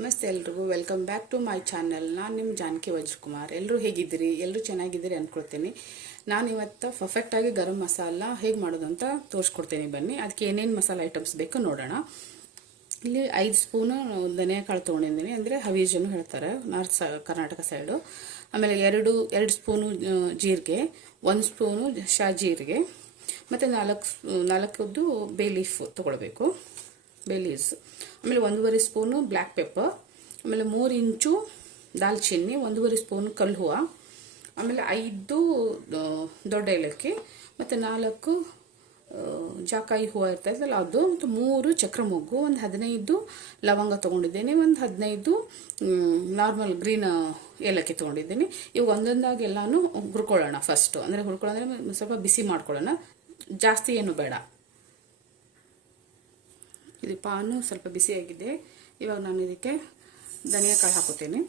ನಮಸ್ತೆ ಎಲ್ರಿಗೂ welcome back to my channel. ನಾನು ನಿಮ್ಮ ಜಾನಕಿ ವಜ್ರಕುಮಾರ್. ಎಲ್ಲರೂ ಹೇಗಿದ್ದೀರಿ? ಎಲ್ಲರೂ ಚೆನ್ನಾಗಿದ್ದೀರಿ ಅಂದ್ಕೊಳ್ತೀನಿ. ನಾನು ಇವತ್ತು ಪರ್ಫೆಕ್ಟಾಗಿ ಗರಂ ಮಸಾಲ ಹೇಗೆ ಮಾಡೋದು ಅಂತ ತೋರಿಸ್ಕೊಡ್ತೀನಿ. ಬನ್ನಿ, ಅದಕ್ಕೆ ಏನೇನು ಮಸಾಲ ಐಟಮ್ಸ್ ಬೇಕು ನೋಡೋಣ. ಇಲ್ಲಿ 5 ಸ್ಪೂನು ಧನಿಯಾ ಕಾಳು ತೊಗೊಂಡಿದ್ದೀನಿ, ಅಂದರೆ ಹವೀಜನ್ನು ಹೇಳ್ತಾರೆ ನಾರ್ತ್ ಕರ್ನಾಟಕ ಸೈಡು. ಆಮೇಲೆ ಎರಡು ಸ್ಪೂನು ಜೀರಿಗೆ, 1 ಸ್ಪೂನು ಜೀರಿಗೆ, ಮತ್ತು 4 ಬೇ ಲೀಫ್ ತೊಗೊಳ್ಬೇಕು, ಬೇ ಲೀವ್ಸ್. ಆಮೇಲೆ 1.5 ಸ್ಪೂನು ಬ್ಲ್ಯಾಕ್ ಪೆಪ್ಪರ್, ಆಮೇಲೆ 3 ಇಂಚು ದಾಲ್ಚಿನ್ನಿ, 1.5 ಸ್ಪೂನು ಕಲ್ಲು ಹೂವು, ಆಮೇಲೆ 5 ದೊಡ್ಡ ಏಲಕ್ಕಿ, ಮತ್ತು 4 ಜಾಕಾಯಿ ಹೂವು ಇರ್ತೈತಲ್ಲ ಅದು, ಮತ್ತು 3 ಚಕ್ರ ಮೊಗ್ಗು, ಒಂದು 15 ಲವಂಗ ತೊಗೊಂಡಿದ್ದೀನಿ, ಒಂದು 15 ನಾರ್ಮಲ್ ಗ್ರೀನ್ ಏಲಕ್ಕಿ ತೊಗೊಂಡಿದ್ದೀನಿ. ಇವು ಒಂದೊಂದಾಗಿ ಎಲ್ಲಾನು ಹುರ್ಕೊಳ್ಳೋಣ ಫಸ್ಟು. ಅಂದರೆ ಹುರ್ಕೊಳ್ಳೋಂದ್ರೆ ಸ್ವಲ್ಪ ಬಿಸಿ ಮಾಡ್ಕೊಳ್ಳೋಣ, ಜಾಸ್ತಿ ಏನು ಬೇಡ. ಇದು ಪಾನು ಸ್ವಲ್ಪ ಬಿಸಿಯಾಗಿದೆ. ಇವಾಗ ನಾನು ಇದಕ್ಕೆ ಧನಿಯಾ ಕಾಳು ಹಾಕುತ್ತೇನೆ.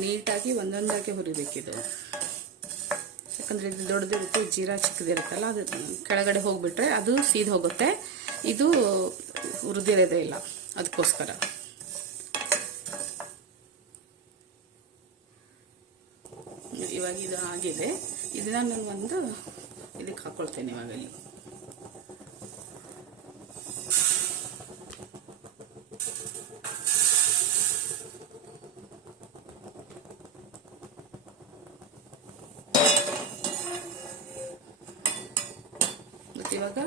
ನೀಟಾಗಿ ಒಂದೊಂದಾಗಿ ಹುರಿಬೇಕಿದು, ಯಾಕಂದರೆ ಇದು ದೊಡ್ಡದಿರುತ್ತೆ, ಜೀರಾ ಚಿಕ್ಕದಿರುತ್ತಲ್ಲ, ಅದು ಕೆಳಗಡೆ ಹೋಗ್ಬಿಟ್ರೆ ಅದು ಸೀದ್ ಹೋಗುತ್ತೆ, ಇದು ಹುರಿದಿರೋದೇ ಇಲ್ಲ, ಅದಕ್ಕೋಸ್ಕರ. ಇವಾಗ ಇದು ಆಗಿದೆ, ಇದನ್ನ ನಾನು ಒಂದು ಇದಕ್ಕೆ ಹಾಕೊಳ್ತೇನೆ ಇವಾಗ. ಇಲ್ಲಿ ಮತ್ತೆ ಇವಾಗ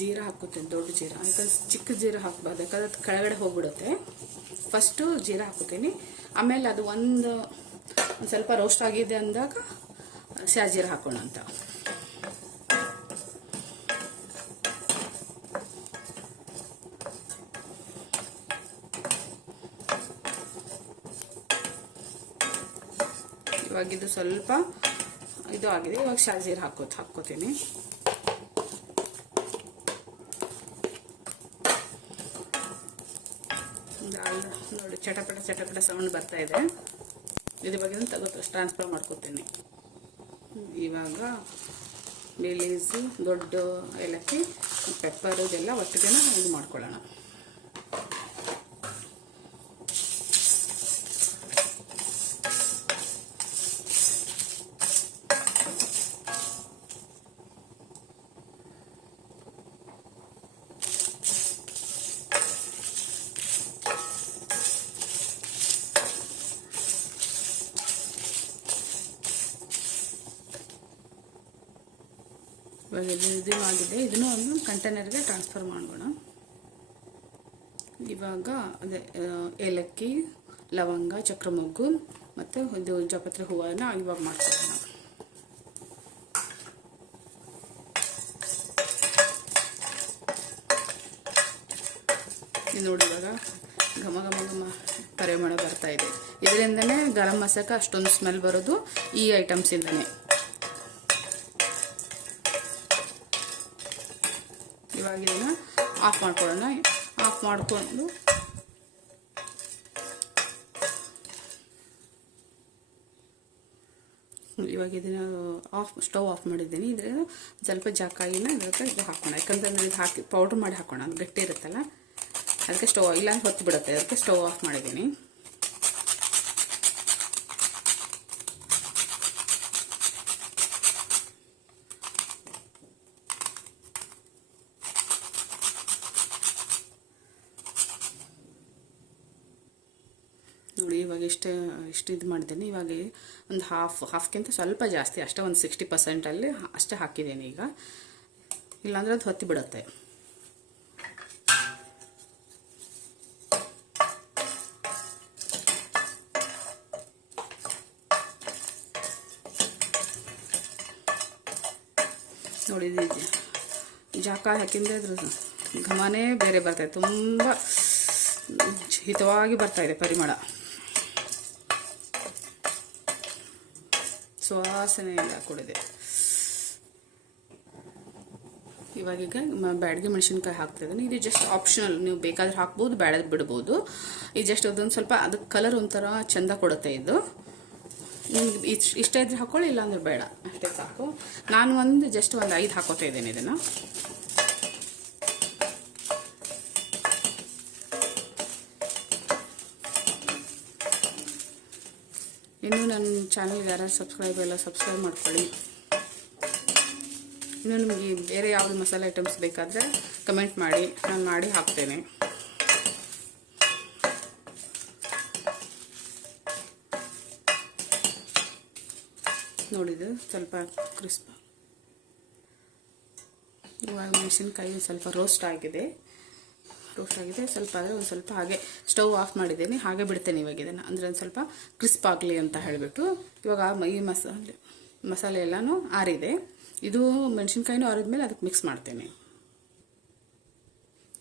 ಜೀರಾ ಹಾಕುತ್ತೇನೆ, ದೊಡ್ಡ ಜೀರಾ. ಯಾಕಂದ್ರೆ ಚಿಕ್ಕ ಜೀರಾ ಹಾಕಬಾರ್ದು, ಯಾಕಂದ್ರೆ ಅದು ಕೆಳಗಡೆ ಹೋಗ್ಬಿಡುತ್ತೆ. ಫಸ್ಟು ಜೀರಾ ಹಾಕುತ್ತೀನಿ, ಆಮೇಲೆ ಅದು ಒಂದು ಸ್ವಲ್ಪ ರೋಸ್ಟ್ ಆಗಿದೆ ಅಂದಾಗ ಶಾಜೀರ ಹಾಕೋಣ ಅಂತ. ಇವಾಗ ಇದು ಸ್ವಲ್ಪ ಇದು ಆಗಿದೆ, ಇವಾಗ ಶಾಜೀರ ಹಾಕೋತೀನಿ. ನೋಡಿ, ಚಟಪಟ ಸೌಂಡ್ ಬರ್ತಾ ಇದೆ. ಇದ್ರ ಬಗ್ಗೆ ಟ್ರಾನ್ಸ್ಫರ್ ಮಾಡ್ಕೋತೀನಿ. ಇವಾಗ ಬೇ ಲೀವ್ಸ್, ದೊಡ್ಡ ಏಲಕ್ಕಿ, ಪೆಪ್ಪರ್ ಇದೆಲ್ಲ ಒಟ್ಟಿಗೆ ಇದು ಮಾಡ್ಕೊಳ್ಳೋಣ. ಇವಾಗ ಇದು ಆಗಿದೆ, ಇದನ್ನು ಒಂದು ಕಂಟೈನರ್ಗೆ ಟ್ರಾನ್ಸ್ಫರ್ ಮಾಡೋಣ. ಇವಾಗ ಅದೇ ಏಲಕ್ಕಿ, ಲವಂಗ, ಚಕ್ರಮೊಗ್ಗು ಮತ್ತು ಇದು ಜಾಪತ್ರೆ ಹೂವನ್ನ ಇವಾಗ ಮಾಡ್ಕೊಳ್ಳೋಣ. ಇದು ನೋಡಿ, ಇವಾಗ ಘಮ ಘಮ ಘಮ ಪರಿಮಳ ಬರ್ತಾ ಇದೆ. ಇದರಿಂದನೇ ಗರಂ ಮಸಾಲ ಅಷ್ಟೊಂದು ಸ್ಮೆಲ್ ಬರೋದು, ಈ ಐಟಮ್ಸಿಂದನೇ. ಇವಾಗ ಇದನ್ನು ಆಫ್ ಮಾಡ್ಕೊಳ್ಳೋಣ. ಆಫ್ ಮಾಡಿಕೊಂಡು ಇವಾಗ ಇದನ್ನು ಸ್ಟವ್ ಆಫ್ ಮಾಡಿದ್ದೀನಿ. ಇದ್ರೆ ಸ್ವಲ್ಪ ಜಾಕಾಯಿನ ಇದಕ್ಕೆ ಇದು ಹಾಕೋಣ, ಯಾಕಂತಂದ್ರೆ ಇದು ಹಾಕಿ ಪೌಡ್ರ್ ಮಾಡಿ ಹಾಕೋಣ, ಅದು ಗಟ್ಟಿ ಇರುತ್ತಲ್ಲ, ಅದಕ್ಕೆ ಸ್ಟವ್ ಇಲ್ಲ ಹೊತ್ತು ಬಿಡುತ್ತೆ, ಅದಕ್ಕೆ ಸ್ಟವ್ ಆಫ್ ಮಾಡಿದ್ದೀನಿ. ನೋಡಿ, ಇವಾಗ ಇಷ್ಟು ಇದು ಮಾಡಿದ್ದೀನಿ. ಇವಾಗ ಒಂದು ಹಾಫ್ಗಿಂತ ಸ್ವಲ್ಪ ಜಾಸ್ತಿ, ಅಷ್ಟೇ ಒಂದು 60% ಅಷ್ಟೇ ಹಾಕಿದ್ದೀನಿ ಈಗ, ಇಲ್ಲಾಂದರೆ ಅದು ಹೊತ್ತಿ ಬಿಡುತ್ತೆ. ನೋಡಿ, ಜಾಕಾಯಿ ಹಾಕಿದ್ರೆ ಅದ್ರ ಘಮನೇ ಬೇರೆ ಬರ್ತಾಯಿದೆ, ತುಂಬ ಹಿತವಾಗಿ ಬರ್ತಾಯಿದೆ ಪರಿಮಳ, ಸುವಾಸನೆ ಎಲ್ಲ ಕೂಡಿದೆ. ಇವಾಗೀಗ ಬ್ಯಾಡಗಿ ಮೆಣಸಿನ್ಕಾಯಿ ಹಾಕ್ತಿದ್ದೀನಿ. ಇದು ಜಸ್ಟ್ ಆಪ್ಷನಲ್, ನೀವು ಬೇಕಾದ್ರೆ ಹಾಕ್ಬೋದು, ಬ್ಯಾಡದ್ ಬಿಡ್ಬೋದು. ಇದು ಜಸ್ಟ್ ಅದೊಂದು ಸ್ವಲ್ಪ ಅದಕ್ಕೆ ಕಲರ್ ಒಂಥರ ಚೆಂದ ಕೊಡುತ್ತೆ ಇದು. ನಿಮ್ಗೆ ಇಷ್ಟ ಇದ್ರೆ ಹಾಕೊಳ್ಳಿ, ಇಲ್ಲಾಂದ್ರೆ ಬೇಡ, ಅಷ್ಟೇ ಸಾಕು. ನಾನು ಜಸ್ಟ್ ಒಂದು 5 ಹಾಕೋತಾ ಇದ್ದೇನೆ ಇದನ್ನು. ಇನ್ನೂ ನನ್ನ ಚಾನಲ್ಗೆ ಯಾರು ಸಬ್ಸ್ಕ್ರೈಬ್ ಮಾಡ್ಕೊಳ್ಳಿ. ಇನ್ನು ನಿಮಗೆ ಬೇರೆ ಯಾವುದು ಮಸಾಲೆ ಐಟಮ್ಸ್ ಬೇಕಾದರೆ ಕಮೆಂಟ್ ಮಾಡಿ, ನಾನು ಮಾಡಿ ಹಾಕ್ತೇನೆ. ನೋಡಿದ್ದು ಸ್ವಲ್ಪ ಕ್ರಿಸ್ಪ್. ಇವಾಗ ಮೆಣಸಿನ್ಕಾಯಿ ಸ್ವಲ್ಪ ರೋಸ್ಟ್ ಆಗಿದೆ. ಸ್ವಲ್ಪ ಆದರೆ ಒಂದು ಸ್ವಲ್ಪ ಹಾಗೆ ಸ್ಟವ್ ಆಫ್ ಮಾಡಿದ್ದೇನೆ, ಹಾಗೆ ಬಿಡ್ತೇನೆ ಇವಾಗ ಇದನ್ನು, ಅಂದರೆ ಒಂದು ಸ್ವಲ್ಪ ಕ್ರಿಸ್ಪ್ ಆಗಲಿ ಅಂತ ಹೇಳಿಬಿಟ್ಟು. ಇವಾಗ ಈ ಮಸಾಲೆ ಎಲ್ಲನೂ ಆರಿದೆ. ಇದು ಮೆಣಸಿನ್ಕಾಯಿನೂ ಆರಿದ್ಮೇಲೆ ಅದಕ್ಕೆ ಮಿಕ್ಸ್ ಮಾಡ್ತೇನೆ.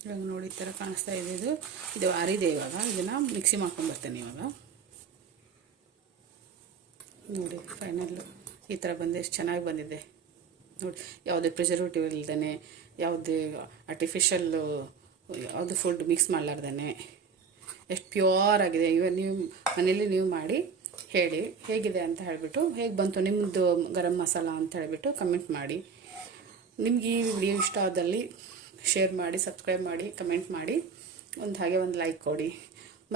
ಇವಾಗ ನೋಡಿ ಈ ಥರ ಕಾಣಿಸ್ತಾ ಇದೆ. ಇದು ಆರಿದೆ. ಇವಾಗ ಇದನ್ನು ಮಿಕ್ಸಿ ಮಾಡ್ಕೊಂಡು ಬರ್ತೇನೆ. ಇವಾಗ ನೋಡಿ ಫೈನಲ್ಲು ಈ ಥರ ಎಷ್ಟು ಚೆನ್ನಾಗಿ ಬಂದಿದೆ ನೋಡಿ. ಯಾವುದೇ ಪ್ರಿಸರ್ವೇಟಿವ್ ಇಲ್ದೇ, ಯಾವುದೇ ಆರ್ಟಿಫಿಷಿಯಲ್ ಯಾವುದು ಫುಡ್ ಮಿಕ್ಸ್ ಮಾಡಲಾರ್ದೇ ಎಷ್ಟು ಪ್ಯೂರ್ ಆಗಿದೆ. ಇವಾಗ ನೀವು ಮನೇಲಿ ನೀವು ಮಾಡಿ ಹೇಳಿ ಹೇಗಿದೆ ಅಂತ ಹೇಳಿಬಿಟ್ಟು, ಹೇಗೆ ಬಂತು ನಿಮ್ಮದು ಗರಂ ಮಸಾಲ ಅಂತ ಹೇಳಿಬಿಟ್ಟು ಕಮೆಂಟ್ ಮಾಡಿ. ನಿಮ್ಗೆ ಈ ವಿಡಿಯೋ ಇಷ್ಟ ಆದಲ್ಲಿ ಶೇರ್ ಮಾಡಿ, ಸಬ್ಸ್ಕ್ರೈಬ್ ಮಾಡಿ, ಕಮೆಂಟ್ ಮಾಡಿ, ಹಾಗೆ ಒಂದು ಲೈಕ್ ಕೊಡಿ.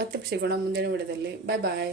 ಮತ್ತೆ ಸಿಗೋಣ ಮುಂದಿನ ವಿಡಿಯೋದಲ್ಲಿ. ಬಾಯ್ ಬಾಯ್.